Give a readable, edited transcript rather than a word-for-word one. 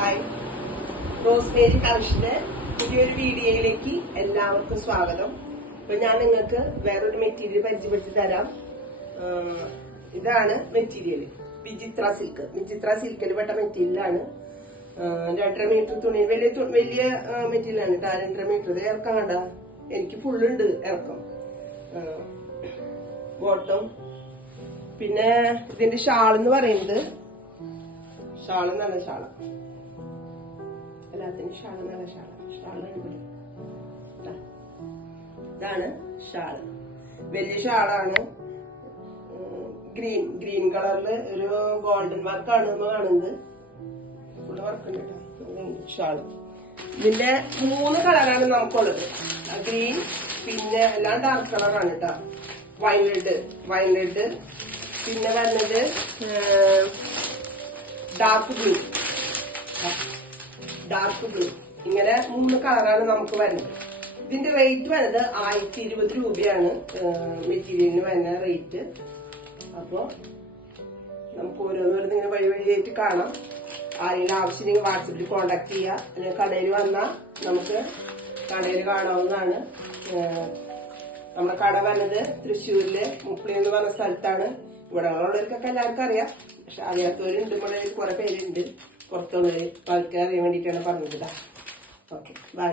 Hi, Rosemary കളക്ഷന്റെ പുതിയൊരു വീഡിയോയിലേക്ക് എല്ലാവർക്കും സ്വാഗതം. ഇപ്പൊ ഞാൻ നിങ്ങൾക്ക് വേറൊരു മെറ്റീരിയൽ പരിചയപ്പെടുത്തി തരാം. ഇതാണ് മെറ്റീരിയൽ, വിചിത്ര സിൽക്കിൽ പെട്ട മെറ്റീരിയലാണ്. 2.5 മീറ്റർ തുണി, വലിയ മെറ്റീരിയലാണ്. 2.5 മീറ്റർ ഇറക്കം കണ്ട, എനിക്ക് ഫുള്ളുണ്ട് ഇറക്കം. ബോട്ടം, പിന്നെ ഇതിന്റെ ഷാൾ എന്ന് പറയുന്നത്, ഷാള് നല്ല ഷാള, എല്ലാത്തിനും ഷാള് നല്ല ഷാള് ഇതാണ് ഷാള്. വലിയ ഷാളാണ്. ഗ്രീൻ കളറില് ഒരു ഗോൾഡൻ വർക്കാണ് കാണുന്നത്. ഫുള്ള് വർക്കുണ്ട് കേട്ടോ ഷാള്. ഇതിന്റെ 3 കളറാണ് നമുക്കുള്ളത്. ഗ്രീൻ, പിന്നെ എല്ലാം ഡാർക്ക് കളറാണ് കേട്ടോ. വൈൻ റെഡ്, പിന്നെ വരുന്നത് ഡാർക്ക് ബ്ലൂ, ഇങ്ങനെ 3 കളറാണ് നമുക്ക് വരുന്നത്. ഇതിന്റെ റേറ്റ് വരുന്നത് 1020 രൂപയാണ് മെറ്റീരിയലിന് വരുന്ന റേറ്റ്. അപ്പൊ നമുക്ക് ഓരോന്നിങ്ങനെ വഴിയായിട്ട് കാണാം. ആരെങ്കിലും ആവശ്യമില്ലെങ്കിൽ വാട്സപ്പിൽ കോണ്ടാക്ട് ചെയ്യുക, അല്ലെങ്കിൽ കടയിൽ വന്നാൽ നമുക്ക് കടയിൽ കാണാവുന്നതാണ്. നമ്മുടെ കട വരുന്നത് തൃശ്ശൂരിലെ മുപ്പിളി എന്ന് പറഞ്ഞ സ്ഥലത്താണ്. ഇവിടെ ഉള്ളവർക്കൊക്കെ എല്ലാവർക്കും അറിയാം, പക്ഷെ അറിയാത്തവരുണ്ട്. ഇവിടെ കുറെ പേരുണ്ട് പുറത്തുള്ളവര്. അവർക്ക് അറിയാൻ വേണ്ടിയിട്ടാണ് പറഞ്ഞത്. Okay, by.